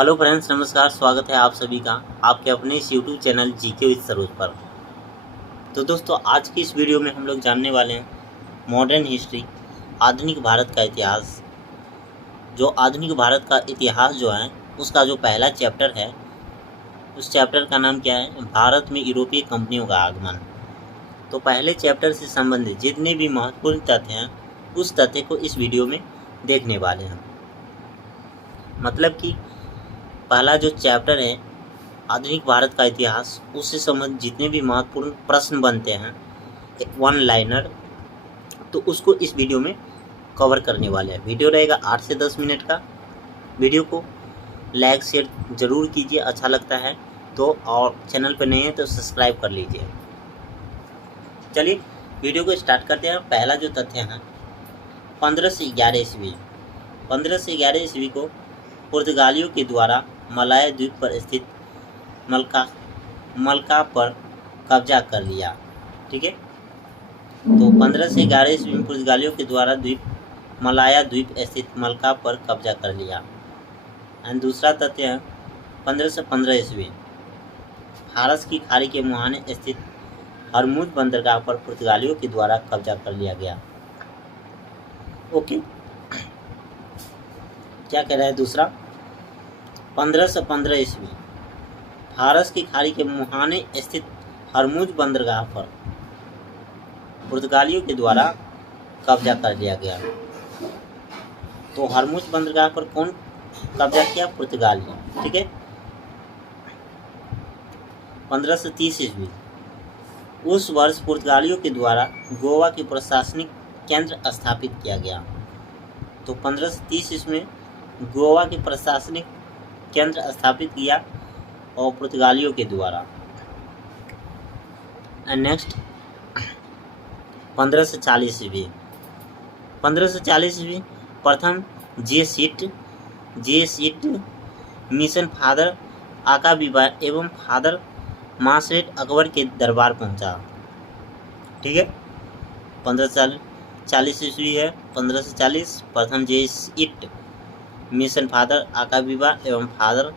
Hello friends, नमस्कार। स्वागत है आप सभी का आपके अपने इस YouTube channel GK with Saroj पर। तो दोस्तों, आज की इस वीडियो में हम लोग जानने वाले हैं मॉडर्न हिस्ट्री, आधुनिक भारत का इतिहास। जो आधुनिक भारत का इतिहास जो है उसका जो पहला चैप्टर है, उस चैप्टर का नाम क्या है? भारत में यूरोपीय कंपनियों का आगमन। तो पहले चैप्टर से संबंधित जितने भी महत्वपूर्ण तथ्य हैं उस तथ्य को इस वीडियो में देखने वाले हैं। मतलब कि पहला जो चैप्टर है आधुनिक भारत का इतिहास, उससे संबंधित जितने भी महत्वपूर्ण प्रश्न बनते हैं वन लाइनर, तो उसको इस वीडियो में कवर करने वाले हैं। वीडियो रहेगा 8 से 10 मिनट का। वीडियो को लाइक शेयर ज़रूर कीजिए, अच्छा लगता है तो, और चैनल पर नए हैं तो सब्सक्राइब कर लीजिए। चलिए वीडियो को स्टार्ट करते हैं। पहला जो तथ्य है 15 से 11 ईस्वी। 15 से 11 ईस्वी को पुर्तगालियों के द्वारा मलाया द्वीप पर स्थित मलका पर कब्जा कर लिया। ठीक है, तो 15 से 11 ईस्वी में पुर्तगालियों के द्वारा मलाया द्वीप स्थित मलका पर कब्जा कर लिया। एंड दूसरा तथ्य है 15 से 15 ईस्वी फारस की खाड़ी के मुहाने स्थित हरमुज बंदरगाह पर पुर्तगालियों के द्वारा कब्जा कर लिया गया। ओके, क्या कह रहा है दूसरा? 15 से 15 ईस्वी फारस की खाड़ी के मुहाने स्थित हरमुज बंदरगाह पर पुर्तगालियों के द्वारा कब्जा कर लिया गया। तो हरमुज बंदरगाह पर कौन कब्जा किया? पुर्तगाली। ठीक है। 15 से 30 ईस्वी उस वर्ष पुर्तगालियों के द्वारा गोवा की प्रशासनिक केंद्र स्थापित किया गया। तो 15 से 30 ईस्वी में गोवा की प्रशासनिक केंद्र स्थापित किया और पुर्तगालियों के द्वारा। एंड नेक्स्ट 15 से 40 ईस्वी। 15 से 40 ईस्वी प्रथम जेसिट मिशन फादर आका बीबा एवं फादर मार्शरेट अकबर के दरबार पहुंचा। ठीक है, 15 से 40 ईस्वी है। 15 से 40 प्रथम जेसिट मिशन फादर आका बीबा एवं फादर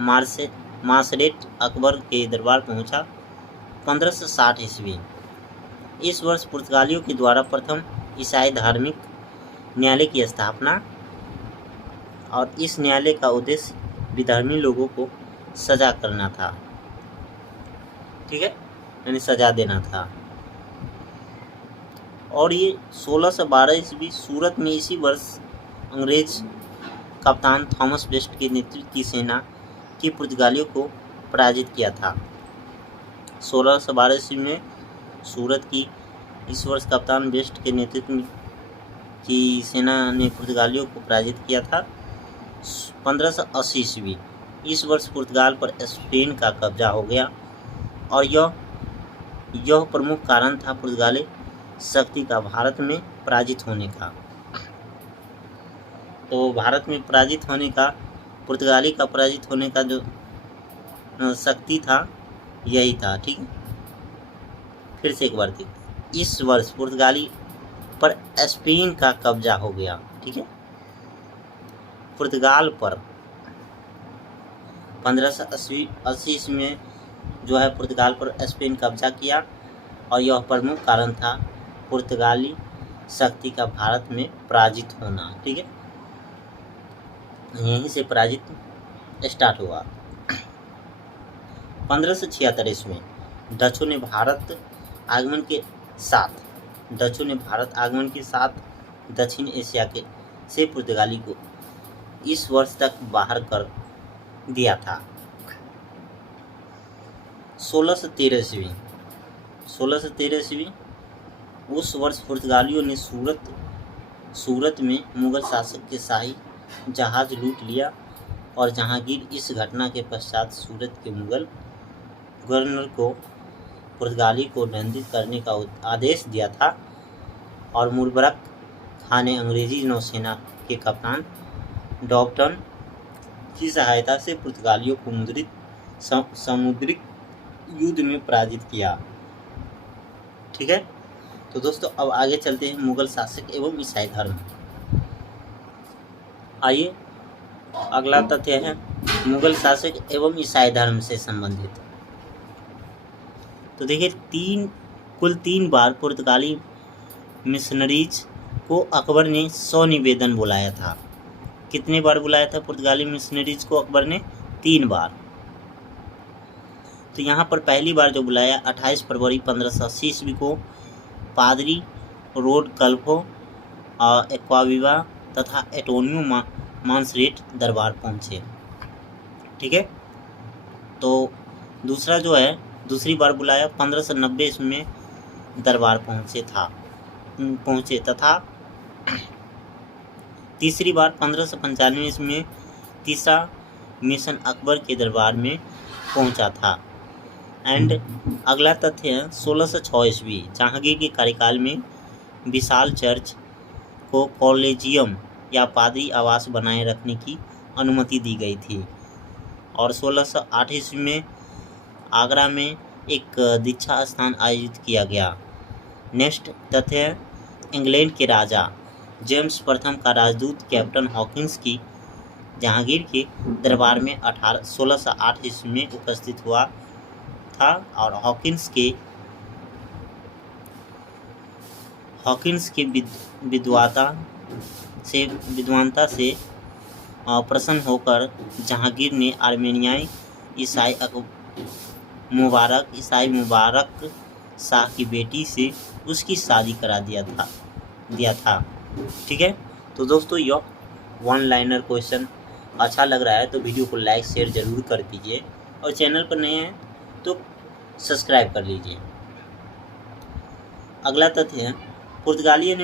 मार्शरेट अकबर के दरबार पहुंचा। 15 से 60 ईस्वी इस वर्ष पुर्तगालियों के द्वारा प्रथम ईसाई धार्मिक न्यायालय की स्थापना, और इस न्यायालय का उद्देश्य विधर्मी लोगों को सजा करना था। ठीक है, यानी सजा देना था। और ये 16 से 12 ईस्वी सूरत में इसी वर्ष अंग्रेज कप्तान थॉमस बेस्ट के नेतृत्व की सेना की पुर्तगालियों को पराजित किया था। 16 से 12 ईस्वी में सूरत की इस वर्ष कप्तान बेस्ट के नेतृत्व की सेना ने पुर्तगालियों को पराजित किया था। 15 से 80 ईस्वी इस वर्ष पुर्तगाल पर स्पेन का कब्जा हो गया, और यह प्रमुख कारण था पुर्तगाली शक्ति का भारत में पराजित होने का। तो भारत में पराजित होने का, पुर्तगाली का पराजित होने का जो शक्ति था यही था। ठीक है, फिर से एक बार देखिए, इस वर्ष पुर्तगाली पर स्पेन का कब्जा हो गया। ठीक है, पुर्तगाल पर 15 से 80 ईस्वी में जो है पुर्तगाल पर स्पेन कब्जा किया, और यह प्रमुख कारण था पुर्तगाली शक्ति का भारत में पराजित होना। ठीक है, यहीं से पराजित स्टार्ट हुआ। 15 से 76 ईस्वी डचों ने भारत आगमन के साथ दक्षिण एशिया के से पुर्तगाली को इस वर्ष तक बाहर कर दिया था। 16 से 13 ईस्वी उस वर्ष पुर्तगालियों ने सूरत में मुगल शासक के शाही जहाज लूट लिया, और जहांगीर इस घटना के पश्चात सूरत के मुगल गवर्नर को पुर्तगाली को दंडित करने का आदेश दिया था, और मुबारक खान ने अंग्रेजी नौसेना के कप्तान डॉल्टन की सहायता से पुर्तगालियों को समुद्रिक युद्ध में पराजित किया। ठीक है, तो दोस्तों अब आगे चलते हैं मुगल शासक एवं ईसाई धर्म। आइए अगला तथ्य है मुगल शासक एवं ईसाई धर्म से संबंधित। तो देखिए कुल 3 बार पुर्तगाली मिशनरीज को अकबर ने 100 निवेदन बुलाया था। कितने बार बुलाया था पुर्तगाली मिशनरीज को अकबर ने? 3 बार। तो यहाँ पर पहली बार जो बुलाया 28 फरवरी 1580 ईस्वी को पादरी रोडकल्फो एक्वाविवा तथा एंटोनियो मॉन्सरेट दरबार पहुँचे। ठीक है। तो दूसरा जो है दूसरी बार बुलाया 1590 ईस्वी में दरबार पहुँचे तथा तीसरी बार 1595 ईस्वी में तीसरा मिशन अकबर के दरबार में पहुंचा था। एंड अगला तथ्य है 1606 ईस्वी जहांगीर के कार्यकाल में विशाल चर्च को कॉलेजियम या पादरी आवास बनाए रखने की अनुमति दी गई थी। और 1608 ईस्वी में आगरा में एक दीक्षा स्थान आयोजित किया गया। नेक्स्ट तथ्य है इंग्लैंड के राजा जेम्स प्रथम का राजदूत कैप्टन हॉकिंस की जहांगीर के दरबार में 1608 ईस्वी में उपस्थित हुआ था। और हॉकिंस के विद्वानता से प्रसन्न होकर जहांगीर ने आर्मेनियाई ईसाई मुबारक शाह की बेटी से उसकी शादी करा दिया था। ठीक है। तो दोस्तों यह 1 लाइनर क्वेश्चन अच्छा लग रहा है तो वीडियो को लाइक शेयर ज़रूर कर दीजिए और चैनल पर नए हैं तो सब्सक्राइब कर लीजिए। अगला तथ्य है पुर्तगालियों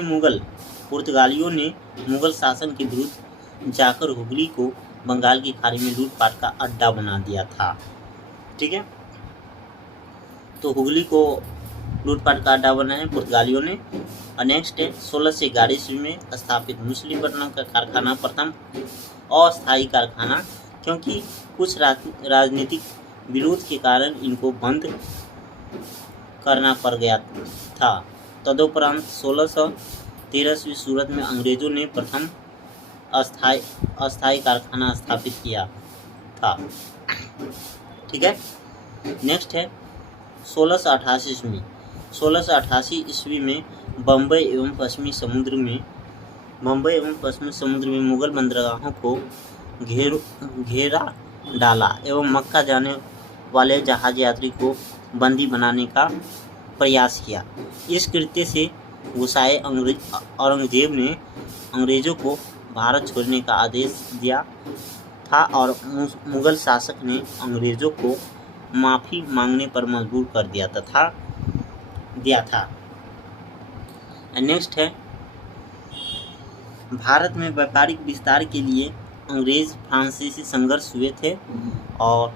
ने मुगल शासन के विरुद्ध जाकर हुगली को बंगाल की खाड़ी में लूटपाट का अड्डा बना दिया था। ठीक है। तो हुगली को लूटपाट का अड्डा बनाया पुर्तगालियों ने। और नेक्स्ट है 1611 ईस्वी में स्थापित मुसलिमपट्टनम का कारखाना प्रथम अस्थायी कारखाना, क्योंकि कुछ राजनीतिक विरोध के कारण इनको बंद करना पड़ गया था। तदुपरांत 1613 ईस्वी सूरत में अंग्रेजों ने प्रथम अस्थायी कारखाना स्थापित किया था। ठीक है। नेक्स्ट है 1688 ईस्वी में बम्बई एवं पश्चिमी समुद्र में मुगल बंदरगाहों को घेरा डाला एवं मक्का जाने वाले जहाज यात्री को बंदी बनाने का प्रयास किया। इस कृत्य से गुस्साए औरंगजेब ने अंग्रेजों को भारत छोड़ने का आदेश दिया था और मुगल शासक ने अंग्रेजों को माफ़ी मांगने पर मजबूर कर दिया था। नेक्स्ट है भारत में व्यापारिक विस्तार के लिए अंग्रेज फ्रांसीसी संघर्ष हुए थे और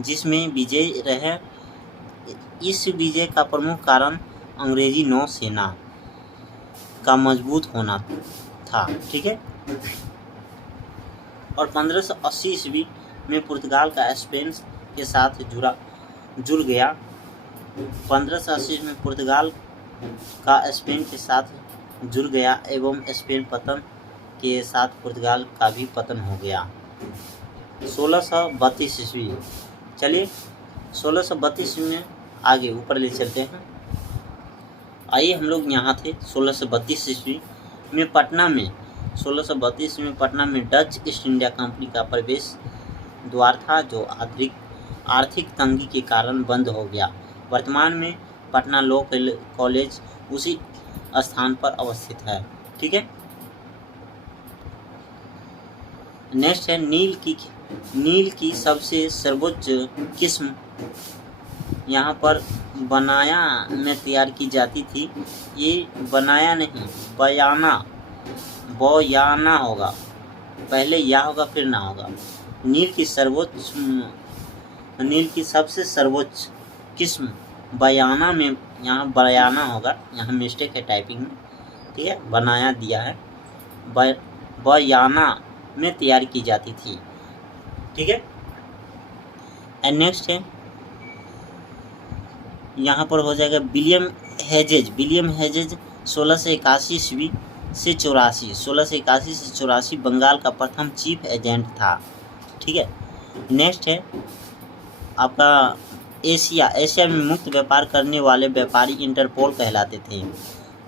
जिसमें विजय रहे। इस विजय का प्रमुख कारण अंग्रेजी नौसेना का मजबूत होना था। ठीक है। और 1580 ईस्वी में पुर्तगाल का स्पेन के साथ जुड़ गया। 1580 में पुर्तगाल का स्पेन के साथ जुड़ गया एवं स्पेन पतन के साथ पुर्तगाल का भी पतन हो गया। 1632 ईस्वी, चलिए 1632 में आगे ऊपर ले चलते हैं। आइए हम लोग यहाँ थे 1632 ईस्वी में पटना में 1632 में पटना में डच ईस्ट इंडिया कंपनी का प्रवेश द्वार था जो आर्थिक तंगी के कारण बंद हो गया। वर्तमान में पटना लॉ कॉलेज उसी स्थान पर अवस्थित है। ठीक है। नेक्स्ट है नील की सबसे सर्वोच्च किस्म यहाँ पर बनाया में तैयार की जाती थी। ये बनाया नहीं बयाना होगा, पहले या होगा फिर ना होगा। नील की सबसे सर्वोच्च किस्म बयाना में, यहाँ बयाना होगा, यहाँ मिस्टेक है टाइपिंग में। ठीक है। बनाया दिया है, बयाना में तैयार की जाती थी। ठीक है। एंड नेक्स्ट है यहाँ पर हो जाएगा विलियम हेजेज 1681 ईस्वी से 84 बंगाल का प्रथम चीफ एजेंट था। ठीक है, नेक्स्ट है आपका एशिया में मुक्त व्यापार करने वाले व्यापारी इंटरपोल कहलाते थे।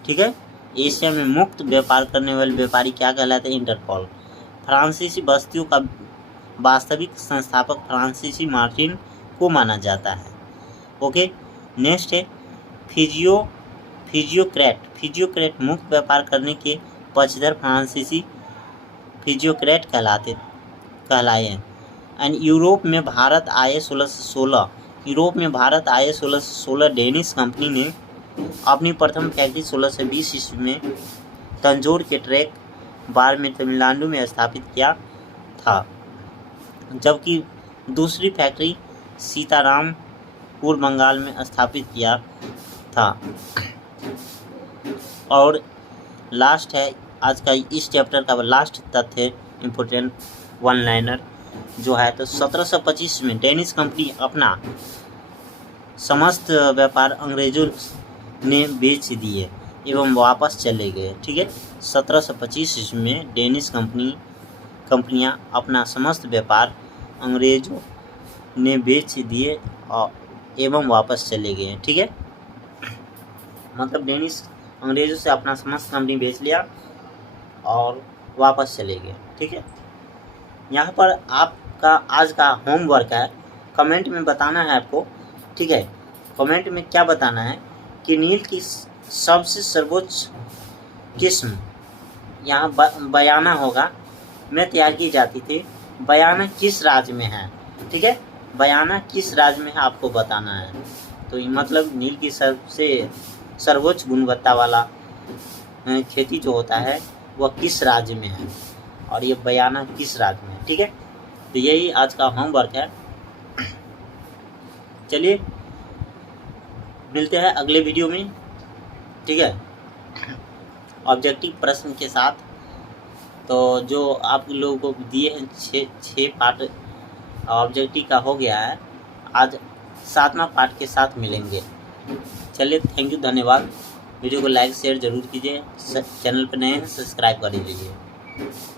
ठीक है, एशिया में मुक्त व्यापार करने वाले व्यापारी क्या कहलाते हैं? इंटरपोल। फ्रांसीसी बस्तियों का वास्तविक संस्थापक फ्रांसीसी मार्टिन को माना जाता है। ओके, नेक्स्ट है फिजियोक्रेट मुक्त व्यापार करने के पक्षधर फ्रांसीसी फिजियोक्रेट कहलाए हैं। एंड यूरोप में भारत आए 1616 डेनिश कंपनी ने अपनी प्रथम फैक्ट्री 1620 ईस्वी में तंजौर के ट्रैक बार में तमिलनाडु में स्थापित किया था, जबकि दूसरी फैक्ट्री सीतारामपुर बंगाल में स्थापित किया था। और लास्ट है आज का इस चैप्टर का लास्ट तथ्य इम्पोर्टेंट वन लाइनर जो है, तो 1725 में डेनिश कंपनी अपना समस्त व्यापार अंग्रेजों ने बेच दिए एवं वापस चले गए। ठीक है, 1725 में डेनिश कंपनियां अपना समस्त व्यापार अंग्रेजों ने बेच दिए एवं वापस चले गए। ठीक है, मतलब डेनिश अंग्रेजों से अपना समस्त कंपनी बेच लिया और वापस चले गए। ठीक है, यहाँ पर आपका आज का होमवर्क है, कमेंट में बताना है आपको। ठीक है, कमेंट में क्या बताना है कि नील की सबसे सर्वोच्च किस्म यहाँ बयाना होगा में तैयार की जाती थी। बयाना किस राज्य में है? ठीक है, बयाना किस राज्य में है आपको बताना है। तो ये मतलब नील की सबसे सर्वोच्च गुणवत्ता वाला खेती जो होता है वह किस राज्य में है और ये बयाना किस राज्य में है। ठीक है, तो यही आज का होमवर्क है। चलिए मिलते हैं अगले वीडियो में। ठीक है, ऑब्जेक्टिव प्रश्न के साथ। तो जो आप लोगों को दिए हैं 6 पार्ट ऑब्जेक्टिव का हो गया है, आज 7वां पार्ट के साथ मिलेंगे। चलिए, थैंक यू, धन्यवाद। वीडियो को लाइक शेयर जरूर कीजिए, चैनल पर नए हैं सब्सक्राइब कर लीजिए।